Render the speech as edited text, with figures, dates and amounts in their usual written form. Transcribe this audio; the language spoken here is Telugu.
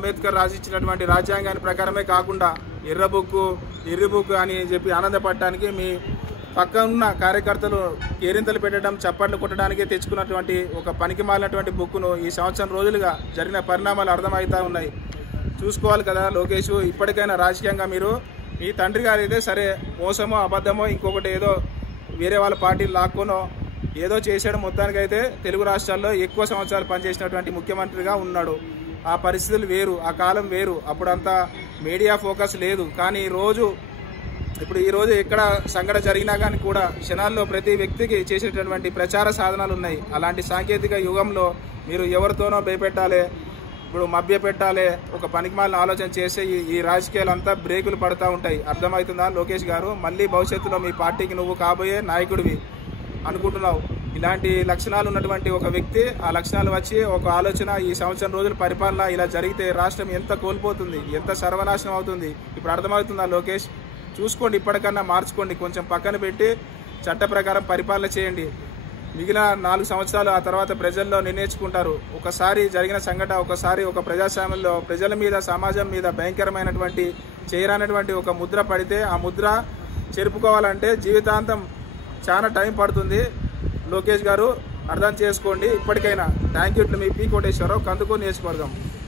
అంబేద్కర్ రాసిచ్చినటువంటి రాజ్యాంగాన్ని ప్రకారమే కాకుండా ఎర్ర బుక్ అని చెప్పి ఆనందపడటానికి మీ పక్కన ఉన్న కార్యకర్తలు కేరింతలు పెట్టడం చప్పట్లు కొట్టడానికి తెచ్చుకున్నటువంటి ఒక పనికిమాలినటువంటి బుక్ను ఈ సంవత్సరం రోజులుగా జరిగిన పరిణామాలు అర్థమవుతా ఉన్నాయి. చూసుకోవాలి కదా లోకేష్, ఇప్పటికైనా రాజకీయంగా మీరు మీ తండ్రి గారు అయితే సరే మోసమో అబద్ధమో ఇంకొకటి ఏదో వేరే వాళ్ళ పార్టీలు లాక్కోనో ఏదో చేసాడు, మొత్తానికైతే తెలుగు రాష్ట్రాల్లో ఎక్కువ సంవత్సరాలు పనిచేసినటువంటి ముఖ్యమంత్రిగా ఉన్నాడు. ఆ పరిస్థితులు వేరు, ఆ కాలం వేరు, అప్పుడంతా మీడియా ఫోకస్ లేదు. కానీ ఇప్పుడు ఈరోజు ఎక్కడ సంఘటన జరిగినా కానీ కూడా క్షణాల్లో ప్రతి వ్యక్తికి చేసేటటువంటి ప్రచార సాధనాలు ఉన్నాయి. అలాంటి సాంకేతిక యుగంలో మీరు ఎవరితోనో భయపెట్టాలి, ఇప్పుడు మభ్యపెట్టాలి, ఒక పనికిమాలిన ఆలోచన చేసే ఈ రాజకీయాలంతా బ్రేకులు పడుతూ ఉంటాయి. అర్థమవుతుందా లోకేష్ గారు? మళ్ళీ భవిష్యత్తులో మీ పార్టీకి నువ్వు కాబోయే నాయకుడివి అనుకుంటున్నావు. ఇలాంటి లక్షణాలు ఉన్నటువంటి ఒక వ్యక్తి, ఆ లక్షణాలు వచ్చి ఒక ఆలోచన ఈ సంవత్సరం రోజుల పరిపాలన ఇలా జరిగితే రాష్ట్రం ఎంత కోల్పోతుంది, ఎంత సర్వనాశనం అవుతుంది. ఇప్పుడు అర్థమవుతుందా లోకేష్? చూసుకోండి, ఇప్పటికన్నా మార్చుకోండి, కొంచెం పక్కన పెట్టి చట్ట ప్రకారం పరిపాలన చేయండి. మిగిలిన 4 సంవత్సరాలు ఆ తర్వాత ప్రజల్లో నిర్ణయించుకుంటారు. ఒకసారి జరిగిన సంఘటన, ఒకసారి ఒక ప్రజాస్వామ్యంలో ప్రజల మీద, సమాజం మీద భయంకరమైనటువంటి చేయరానటువంటి ఒక ముద్ర పడితే ఆ ముద్ర చెరుపుకోవాలంటే జీవితాంతం చాలా టైం పడుతుంది. లోకేష్ గారు అర్థం చేసుకోండి ఇప్పటికైనా. Thank you. Me P Koteswararao, Kandukur నియోజకవర్గం.